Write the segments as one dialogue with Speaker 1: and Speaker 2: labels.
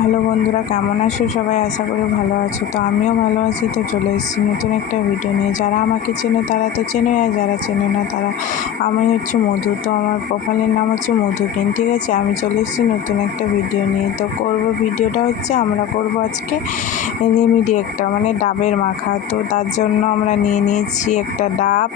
Speaker 1: Hello বন্ধুরা, কেমন আছো সবাই? আশা করি ভালো আছো। তো আমিও ভালো আছি। তো চলে এসেছি নতুন একটা ভিডিও নিয়ে। যারা আমাকে চেনে, তারা তো চেনে, আর যারা চেনে না, তারা আমি হচ্ছে মধু। তো আমার প্রোফাইলের নাম হচ্ছে মধু পেন ঠিক আছে? আমি চলে এসেছি নতুন একটা ভিডিও নিয়ে। তো করব ভিডিওটা হচ্ছে, আমরা করব আজকে রেমিডি একটা মানে ডাবের মাখা। তো তার জন্য আমরা নিয়ে নিয়েছি একটা ডাব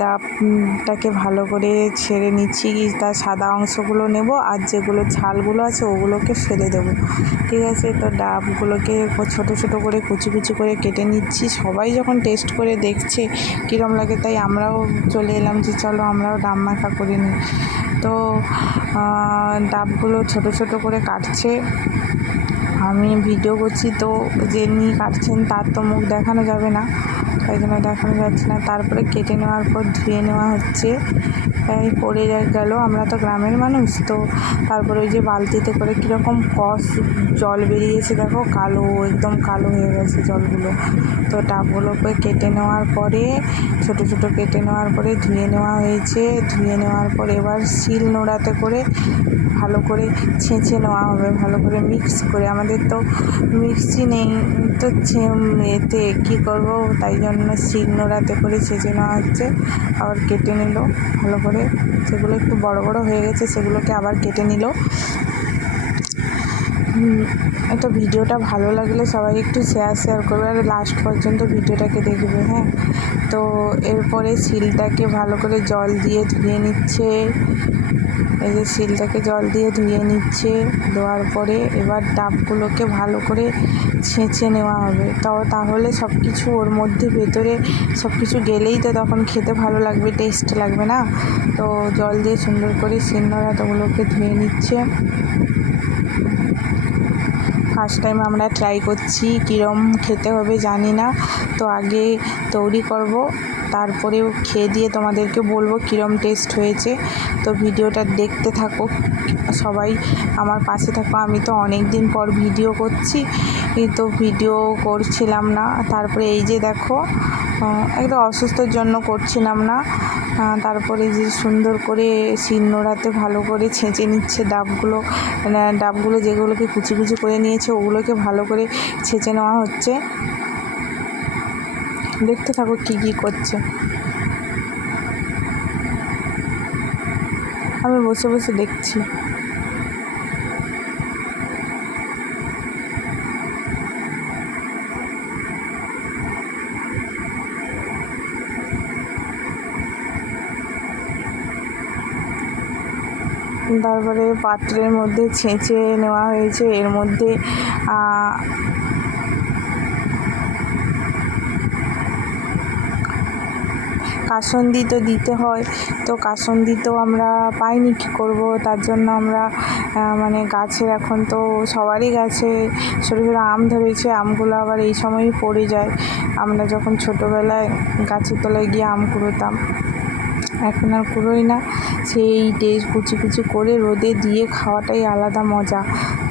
Speaker 1: ডাবটাকে ভালো করে ছেড়ে নিচ্ছি, তার সাদা অংশগুলো নেব আর যেগুলো ছালগুলো আছে ওগুলোকে ফেলে দেবো। ঠিক আছে, তো ডাবগুলোকে ছোট ছোট করে, কুচি কুচি করে কেটে নিচ্ছি। সবাই যখন টেস্ট করে দেখছে কীরম লাগে, তাই আমরাও চলে এলাম যে চলো আমরাও ডাব মাখা করে নিই। তো ডাবগুলো ছোট ছোট করে কাটছে। আমি ভিডিও করছি, তো যিনি কাটছেন তার তো মুখ দেখানো যাবে না। তাই জন্য দেখানো যাচ্ছে না। তারপরে কেটে নেওয়ার পর ধুয়ে নেওয়া হচ্ছে। পড়ে গেল। আমরা তো গ্রামের মানুষ, তো তারপরে ওই যে বালতিতে করে কীরকম কস জল বেরিয়েছে, দেখো, কালো, একদম কালো হয়ে গেছে জলগুলো। তো ডাবগুলোকে কেটে নেওয়ার পরে, ছোট ছোট কেটে নেওয়ার পরে ধুয়ে নেওয়া হয়েছে। ধুয়ে নেওয়ার পরে এবার শিল নোড়াতে করে ভালো করে ছেঁচে নেওয়া হবে, ভালো করে মিক্স করে। আমাদের তো মিক্সি নেই, তো এতে কী করব? তাই জন্য শিল নোড়াতে করে ছেঁচে নেওয়া হচ্ছে। আবার কেটে নিল, ভালো করে সেগুলো একটু বড় বড় হয়ে গেছে, সেগুলোকে আবার কেটে নিল। একটা ভিডিওটা ভালো লাগলে সবাই একটু শেয়ার শেয়ার করবে আর লাস্ট পর্যন্ত ভিডিওটাকে দেখবে হ্যাঁ। তো এরপরে শিলটাকে ভালো করে জল দিয়ে ধুয়ে নিচ্ছে। এই যে শিলটাকে জল দিয়ে ধুয়ে নিচ্ছে, ধোয়ার পরে এবার ডাবগুলোকে ভালো করে ছেঁচে নেওয়া হবে। তো, তাহলে সব কিছু ওর মধ্যে ভেতরে সব কিছু গেলেই তো তখন খেতে ভালো লাগবে, টেস্ট লাগবে না? তো জল দিয়ে সুন্দর করে শিলনোড়াটাগুলোকে ধুয়ে নিচ্ছে। ফার্স্ট টাইম আমরা ট্রাই করছি, কীরম খেতে হবে জানি না। তো আগে তৈরি করব। তারপরেও খেয়ে দিয়ে তোমাদেরকে বলব কীরম টেস্ট হয়েছে। তো ভিডিওটা দেখতে থাকো। সবাই আমার পাশে থাকো। আমি তো অনেক দিন পর ভিডিও করছি। তো ভিডিও করছিলাম না। তারপরে এই যে দেখো একদম অসুস্থর জন্য করছিলাম না। তারপরে যে সুন্দর করে শিল নোড়াতে ভালো করে ছেঁচে নিচ্ছে ডাবগুলো মানে ডাবগুলো যেগুলোকে কুচি কুচি করে নিয়েছে, ওগুলোকে ভালো করে ছেঁচে নেওয়া হচ্ছে। দেখতে থাকো কী কী করছে। আমি বসে বসে দেখছি। তারপরে পাত্রের মধ্যে ছেঁচে নেওয়া হয়েছে। এর মধ্যে কাসন্দি তো দিতে হয়, তো কাসন্দি তো আমরা পাইনি কী করব, তার জন্য আমরা মানে গাছের এখন তো সবারই গাছে ছোটো ছোটো আম ধরেছে, আমগুলো আবার এই সময়ই পড়ে যায়। আমরা যখন ছোটোবেলায় গাছের তলায় গিয়ে আম কুড়োতাম। এখন আর কুড়োই না। সেই টেস্ট কুচি কুচি করে রোদে দিয়ে খাওয়াটাই আলাদা মজা।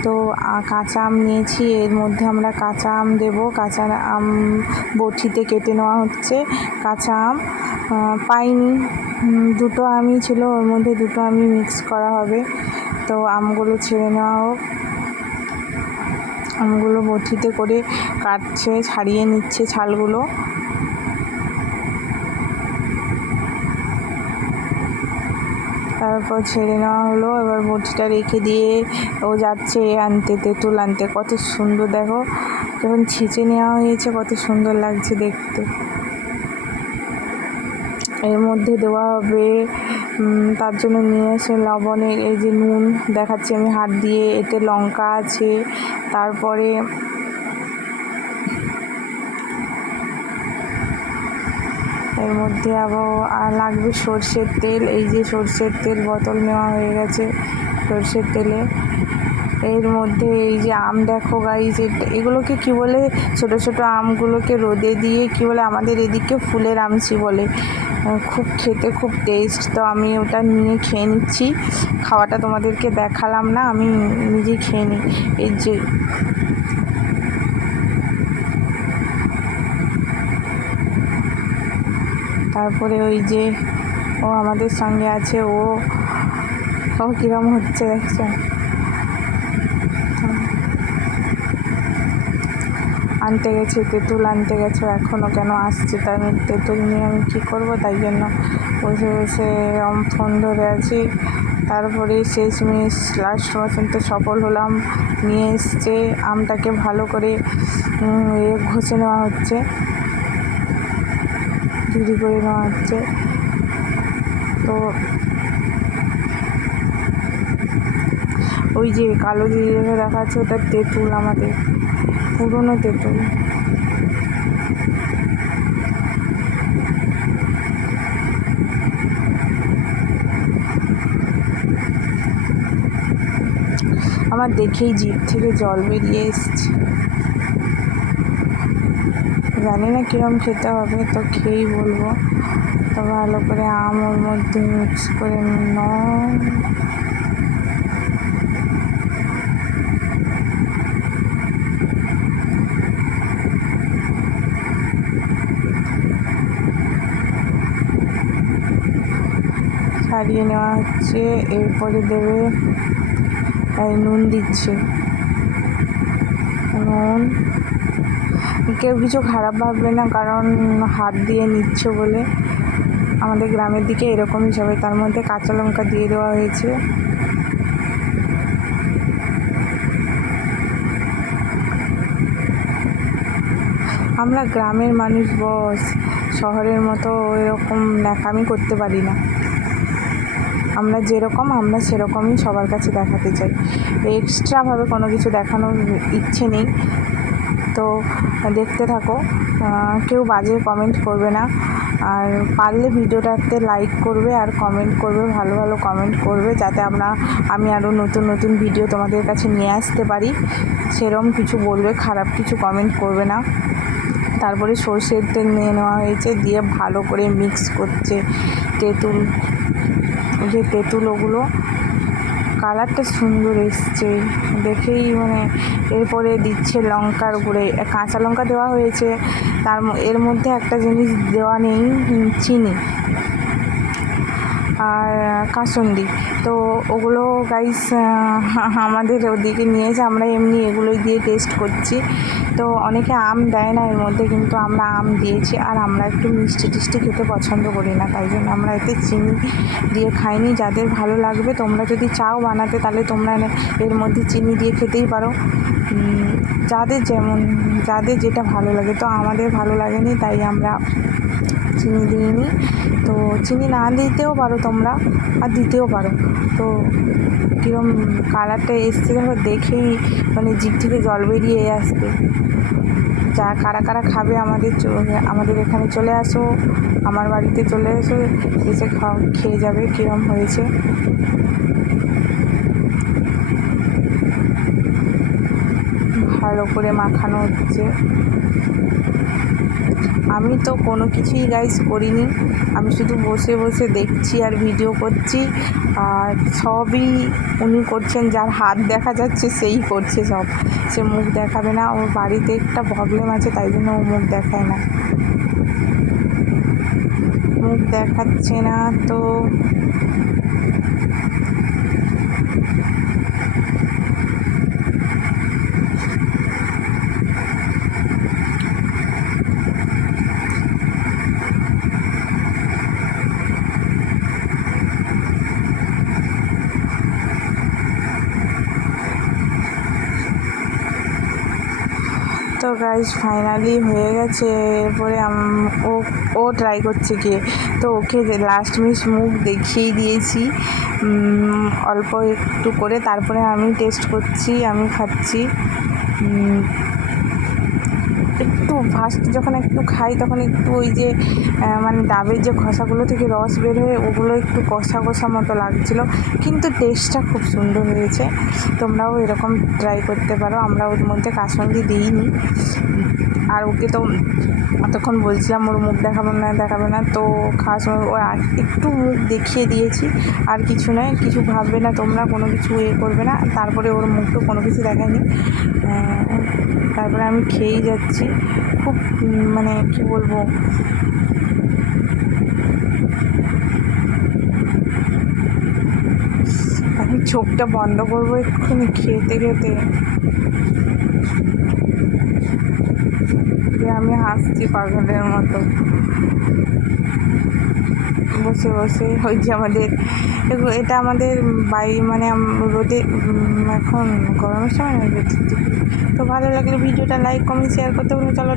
Speaker 1: তো কাঁচা আম নিয়েছি, এর মধ্যে আমরা কাঁচা আম দেবো। কাঁচা আম বটিতে কেটে নেওয়া হচ্ছে কাঁচা আম। পাইনি। দুটো আমই ছিল, ওর মধ্যে দুটো আমই মিক্স করা হবে। তো, আমগুলো ছেড়ে নেওয়া হোক। আমগুলো বটিতে করে কাটছে, ছাড়িয়ে নিচ্ছে ছালগুলো। তারপর ছেড়ে নেওয়া হলো। এবার বটিটা রেখে দিয়ে ও যাচ্ছে আনতে, তেঁতুল আনতে। কত সুন্দর, দেখো। যখন ছেঁচে নেওয়া হয়েছে, কত সুন্দর লাগছে দেখতে। এর মধ্যে দেওয়া হবে তার জন্য নিয়ে এসে লবণের এই যে নুন দেখাচ্ছি আমি, হাত দিয়ে। এতে লঙ্কা আছে। তারপরে এর মধ্যে আবার লাগবে সর্ষের তেল। এই যে সর্ষের তেল বোতল নেওয়া হয়ে গেছে সর্ষের তেলে। এর মধ্যে এই যে আম দেখো গাইজ এগুলোকে কি বলে? ছোট ছোট আমগুলোকে রোদে দিয়ে কি বলে? আমাদের এদিকে ফুলের আমচি বলে। খুব খেতে খুব টেস্ট তো আমি ওটা নিয়ে খেয়ে নিচ্ছি। খাওয়াটা তোমাদেরকে দেখালাম না, আমি নিজে খেয়ে নিই। এই যে তারপরে ওই যে ও আমাদের সঙ্গে আছে, ও ও কীরম হচ্ছে দেখছেন আনতে গেছে, তেঁতুল আনতে গেছে এখনও কেন আসছে তার তেঁতুল নিয়ে আমি কী করব? তাই জন্য বসে বসে এরম ফোন ধরে আছি। তারপরে শেষ শেষমেশ লাস্ট পর্যন্ত সফল হলাম, নিয়ে এসছে, আমটাকে ভালো করে ঘষে নেওয়া হচ্ছে। ঝুড়ি করে নেওয়া হচ্ছে তো ওই যে কালো দিয়ে রাখা আছে ওটা তেঁতুল আমাদের, পুরনো তেঁতুল। আমার দেখেই জিভ থেকে জল বেরিয়ে এসছে। জানি না কিরম খেতে হবে, তো খেয়েই বলব। তো ভালো করে আম ওর মধ্যে মিক্স করে নাও। ছাড়িয়ে নেওয়া হচ্ছে, এরপরে দেবে এই নুন দিচ্ছে। নুন। কেউ কিছু খারাপ ভাববে না, কারণ হাত দিয়ে নিচ্ছ বলে আমাদের গ্রামের দিকে এরকমই সবাই। তার মধ্যে কাঁচা লঙ্কা দিয়ে দেওয়া হয়েছে। আমরা গ্রামের মানুষ, বস, শহরের মতো এরকম ন্যাকামি করতে পারি না। আমরা যেরকম, আমরা সেরকমই সবার কাছে দেখাতে চাই। এক্সট্রাভাবে কোনো কিছু দেখানোর ইচ্ছে নেই। তো দেখতে থাকো। কেউ বাজে কমেন্ট করবে না। আর পারলে ভিডিওটাতে লাইক করবে আর কমেন্ট করবে, ভালো ভালো কমেন্ট করবে, যাতে আমরা, আমি আরও নতুন নতুন ভিডিও তোমাদের কাছে নিয়ে আসতে পারি। সেরম কিছু বলবে, খারাপ কিছু কমেন্ট করবে না। তারপরে সর্ষের তেল নিয়ে নেওয়া হয়েছে, দিয়ে ভালো করে মিক্স করছে তেঁতুল। যে তেঁতুল ওগুলো কালারটা সুন্দর এসছে। দেখেই মানে এরপরে দিচ্ছে লঙ্কার উপরে কাঁচা লঙ্কা দেওয়া হয়েছে। তার এর মধ্যে একটা জিনিস দেওয়া নেই, চিনি। আর কাসুন্দি। তো ওগুলো গাইস আমাদের ওদিকে নিয়েছে আমরা এমনি এগুলোই দিয়ে টেস্ট করছি। তো অনেকে আম দেয় না এর মধ্যে, কিন্তু আমরা আম দিয়েছি। আর আমরা একটু মিষ্টি টিষ্টি খেতে পছন্দ করি না, তাই জন্য আমরা এতে চিনি দিয়ে খাইনি। যাদের ভালো লাগবে, তোমরা যদি চাও বানাতে, তাহলে তোমরা এর মধ্যে চিনি দিয়ে খেতেই পারো। যাদের যেমন, যাদের যেটা ভালো লাগে। তো আমাদের ভালো লাগেনি, তাই আমরা চিনি দিইনি তো চিনি না দিতেও পারো তোমরা, আর দিতেও পারো। তো কীরকম কালারটা এসছে দেখো, দেখেই মানে জিভ থেকে জল বেরিয়ে আসবে। যা কারা কারা খাবে আমাদের আমাদের এখানে চলে আসো, আমার বাড়িতে চলে এসো, এসে খাও, খেয়ে যাবে কীরকম হয়েছে। ভালো করে মাখানো হচ্ছে। আমি তো কোনো কিছুই গাইস করিনি। আমি শুধু বসে বসে দেখছি আর ভিডিও করছি। আর সবই উনি করছেন, যার হাত দেখা যাচ্ছে সেই করছে সব। সে মুখ দেখাবে না, ওর বাড়িতে একটা প্রবলেম আছে, তাই জন্য ও মুখ দেখায় না। মুখ দেখাচ্ছে না তো তো গাইজ ফাইনালি হয়ে গেছে। এরপরে ও ও ট্রাই করছে গিয়ে তো ওকে লাস্ট মিস মুখ দেখিয়ে দিয়েছি। অল্প একটু করে। তারপরে আমি টেস্ট করছি, আমি খাচ্ছি। একটু ফার্স্ট যখন একটু খাই, তখন একটু ওই যে মানে ডাবের যে খসাগুলো থেকে রস বের হয়ে, ওগুলো একটু কষা কষা মতো লাগছিল। কিন্তু টেস্টটা খুব সুন্দর হয়েছে। তোমরাও এরকম ট্রাই করতে পারো। আমরা ওর মধ্যে কাসন্দি দিইনি। আর ওকে তো এতক্ষণ বলছিলাম ওর মুখ দেখাবো না দেখাবে না। তো খাওয়ার সময় ও আর- একটু মুখ দেখিয়ে দিয়েছি আর কিছু নয় কিছু ভাববে না তোমরা কোনো কিছু এ করবে না। তারপরে ওর মুখটা কোনো কিছু দেখায়নি। আহ, তারপরে আমি খেয়েই যাচ্ছি। খুব মানে কি বলব? আমি চোখটা বন্ধ করব এক্ষুনি খেতে খেতে। যে আমি হাসছি পাগলের মতো। বসে বসে ওই যে আমাদের এটা আমাদের বাড়ি মানে রোদে এখন গরমের সময় তো ভালো লাগলে ভিডিওটা লাইক কমেন্ট শেয়ার করতে বলুন চলো